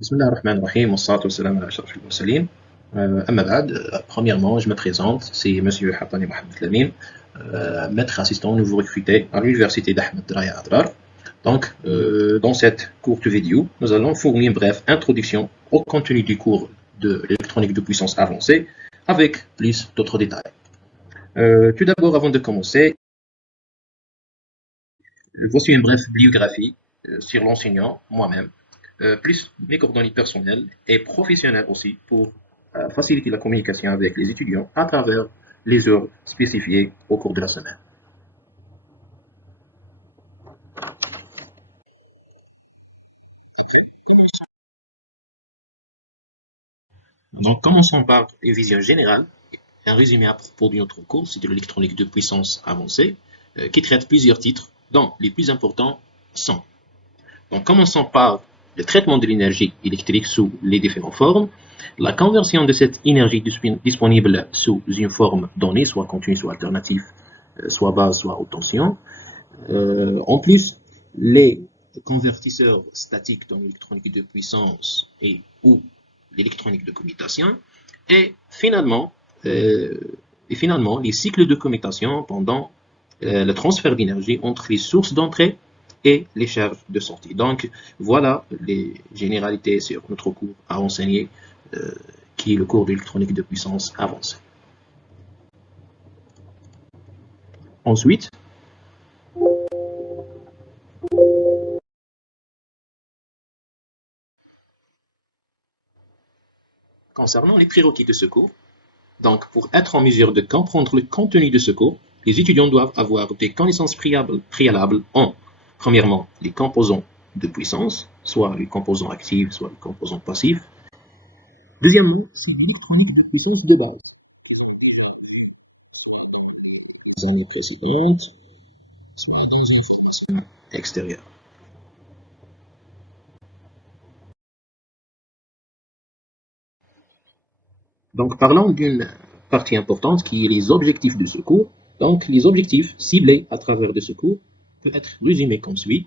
بسم الله الرحمن الرحيم والصلاة والسلام على أشرف المرسلين. أما بعد, premièrement, je me présente, c'est Monsieur Hattani Mohamed Lamine, maître assistant nouveau recruté à l'Université d'Ahmed Raya Adrar. Donc, dans cette courte vidéo, nous allons fournir une brève introduction au contenu du cours de l'électronique de puissance avancée avec plus d'autres détails. Tout d'abord, avant de commencer, voici une brève biographie sur l'enseignant, moi-même, plus mes coordonnées personnelles et professionnelles aussi pour faciliter la communication avec les étudiants à travers les heures spécifiées au cours de la semaine. Donc, commençons par une vision générale, un résumé à propos de notre cours, c'est de l'électronique de puissance avancée, qui traite plusieurs titres, dont les plus importants sont. Donc, commençons par le traitement de l'énergie électrique sous les différentes formes, la conversion de cette énergie disponible sous une forme donnée, soit continue, soit alternative, soit basse, soit haute tension. En plus, les convertisseurs statiques dans l'électronique de puissance et ou l'électronique de commutation. Et finalement, les cycles de commutation pendant le transfert d'énergie entre les sources d'entrée et les charges de sortie. Donc, voilà les généralités sur notre cours à enseigner, qui est le cours d'électronique de puissance avancée. Ensuite, concernant les prérequis de ce cours, donc pour être en mesure de comprendre le contenu de ce cours, les étudiants doivent avoir des connaissances préalables en, premièrement, les composants de puissance, soit les composants actifs, soit les composants passifs. Deuxièmement, c'est l'électronique de puissance de base. Les années précédentes, soit dans une formation extérieure. Donc, parlons d'une partie importante qui est les objectifs de ce cours. Donc, les objectifs ciblés à travers de ce cours peuvent être résumés comme suit.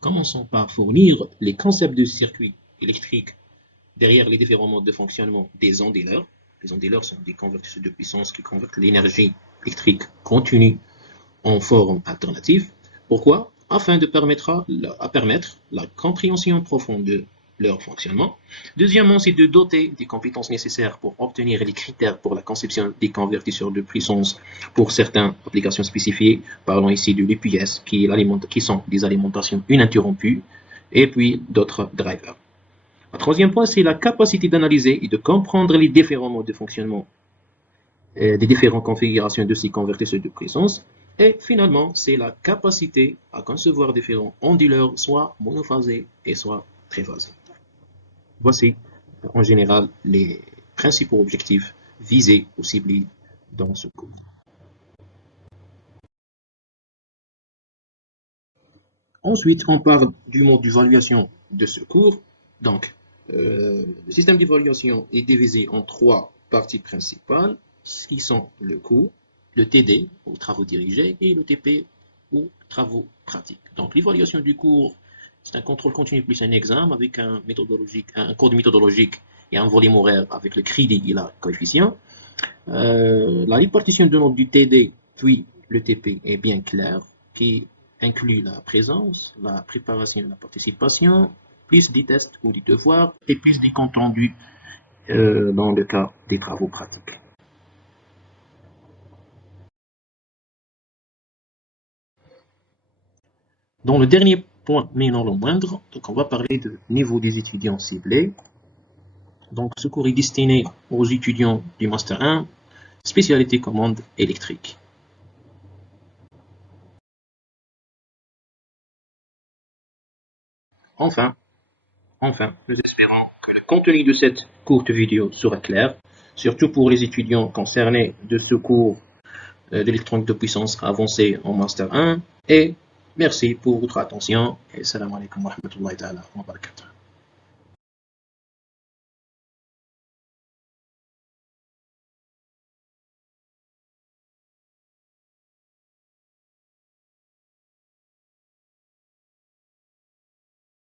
Commençons par fournir les concepts de circuits électriques derrière les différents modes de fonctionnement des onduleurs. Les onduleurs sont des convertisseurs de puissance qui convertent l'énergie électrique continue en forme alternative. Pourquoi? Afin de permettre la compréhension profonde de leur fonctionnement. Deuxièmement, c'est de doter des compétences nécessaires pour obtenir les critères pour la conception des convertisseurs de puissance pour certaines applications spécifiées. Parlons ici de l'UPS, qui sont des alimentations ininterrompues, et puis d'autres drivers. Le troisième point, c'est la capacité d'analyser et de comprendre les différents modes de fonctionnement des différentes configurations de ces convertisseurs de puissance. Et finalement, c'est la capacité à concevoir différents onduleurs, soit monophasés et soit triphasés. Voici en général les principaux objectifs visés ou ciblés dans ce cours. Ensuite, on parle du mode d'évaluation de ce cours. Donc, le système d'évaluation est divisé en trois parties principales, qui sont le cours, le TD, ou travaux dirigés, et le TP, ou travaux pratiques. Donc, l'évaluation du cours, c'est un contrôle continu plus un examen avec un code méthodologique et un volume horaire avec le crédit et la coefficient. La répartition de notes du TD puis le TP est bien claire, qui inclut la présence, la préparation et la participation, plus des tests ou des devoirs, et plus des comptes rendus dans le cas des travaux pratiques. Dans le dernier point, mais non le moindre, donc on va parler du niveau des étudiants ciblés. Donc ce cours est destiné aux étudiants du Master 1, spécialité commande électrique. Enfin, nous espérons que le contenu de cette courte vidéo sera clair, surtout pour les étudiants concernés de ce cours d'électronique de puissance avancée en Master 1. Et merci pour votre attention. Et salam alaikum wa rahmatullahi wa barakatuh.